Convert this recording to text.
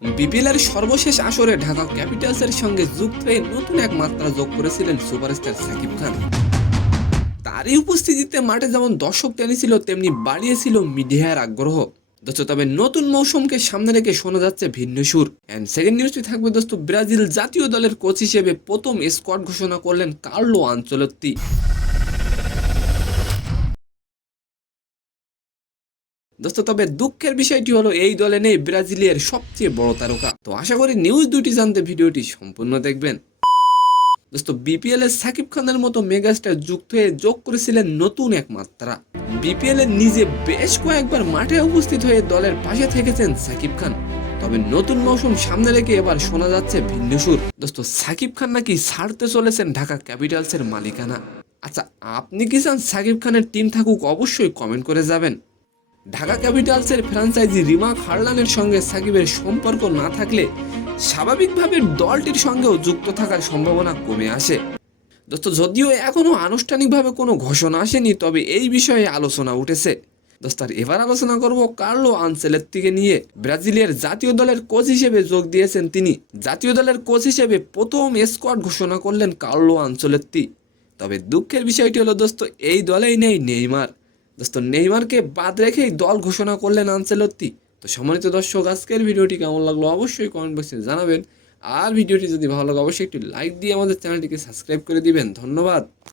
BPL এর সর্বশেষ আসরে ঢাকা ক্যাপিটালসের সঙ্গে যুক্ত হয়ে নতুন এক মাত্রা যোগ করেছিলেন সুপারস্টার সাকিব খান। তারই উপস্থিতিতে মাঠে যেমন দর্শক টেনেছিল, তেমনি বাড়িয়েছিল মিডিয়ার আগ্রহ। দোস্ত, তবে নতুন মৌসুমকে সামনে রেখে শোনা যাচ্ছে ভিন্ন সুর। এন্ড সেকেন্ড নিউজটি থাকবে দোস্ত, ব্রাজিল জাতীয় দলের কোচ হিসেবে প্রথম স্কোয়াড ঘোষণা করলেন কার্লো আনচেলত্তি। দোস্ত, তবে দুঃখের বিষয়টি হলো এই দলে নেই ব্রাজিলের সবচেয়ে বড় তারকা। তো আশা করি নিউজ দুটি জানতে ভিডিওটি সম্পূর্ণ দেখবেন। দোস্ত, বিপিএল এর সাকিব খানের মতো মেগাস্টার যুক্ত হয়ে যোগ করেছিলেন নতুন এক মাত্রা। বিপিএল এর নিজে বেশ কয়েকবার মাঠে উপস্থিত হয়ে দলের পাশে থেকেছেন সাকিব খান। তবে নতুন মৌসুম সামনে রেখে এবার শোনা যাচ্ছে ভিন্ন সুর। দোস্ত, সাকিব খান নাকি ছাড়তে চলেছেন ঢাকা ক্যাপিটালসের মালিকানা। আচ্ছা, আপনি কি চান সাকিব খানের টিম থাকুক? অবশ্যই কমেন্ট করে যাবেন। ঢাকা ক্যাপিটালসের ফ্র্যাঞ্চাইজি রিমাক হারলানের সঙ্গে সাকিবের সম্পর্ক না থাকলে স্বাভাবিকভাবে দলটির সঙ্গেও যুক্ত থাকার সম্ভাবনা কমে আসে। দোস্ত, যদিও এখনো আনুষ্ঠানিকভাবে কোনো ঘোষণা আসেনি, তবে এই বিষয়ে আলোচনা উঠেছে। দোস্ত, এবার আলোচনা করব কার্লো আনচেলত্তিকে নিয়ে। ব্রাজিলের জাতীয় দলের কোচ হিসেবে যোগ দিয়েছেন তিনি। জাতীয় দলের কোচ হিসেবে প্রথম স্কোয়াড ঘোষণা করলেন কার্লো আনচেলত্তি। তবে দুঃখের বিষয়টি হলো দোস্ত, এই দলেই নেই নেইমার। দোস্ত, নেইমারকে বাদ রেখেই দল ঘোষণা করলেন আনচেলত্তি। তো সম্মানিত দর্শক, আজকের ভিডিওটি কেমন লাগলো অবশ্যই কমেন্ট বক্সে জানাবেন। আর ভিডিওটি যদি ভালো লাগে অবশ্যই একটি লাইক দিয়ে আমাদের চ্যানেলটিকে সাবস্ক্রাইব করে দিবেন। ধন্যবাদ।